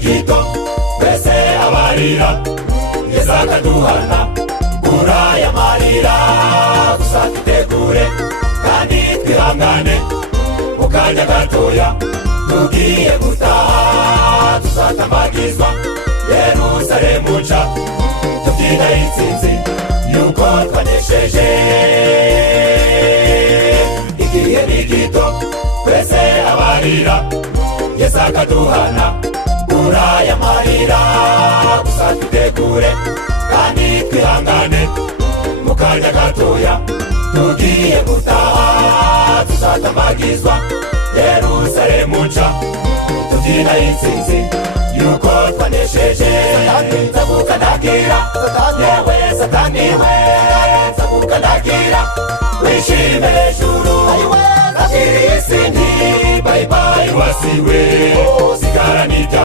gito twese abarira Yesu akaduhana kuraya marira gusa twitegure kandi twihangane mu kanya gatoya tugiye gutaha tuzatamagizwa Yerusalemu nshya tubyina intsinzi yuko twanesheje igihe ni gito twese abarira Yesu akaduhana kuraya marira gusa twitegure kandi twihangane mu kanya gatoya tugiye gutaha tuzatamagizwa Yerusalemu nshya tubyina intsinzi yuko twanesheje nzagukandagira yewe satani we nzagukandagira wishime hejuru nakiri isi nti bye bye wasiwe sigara nita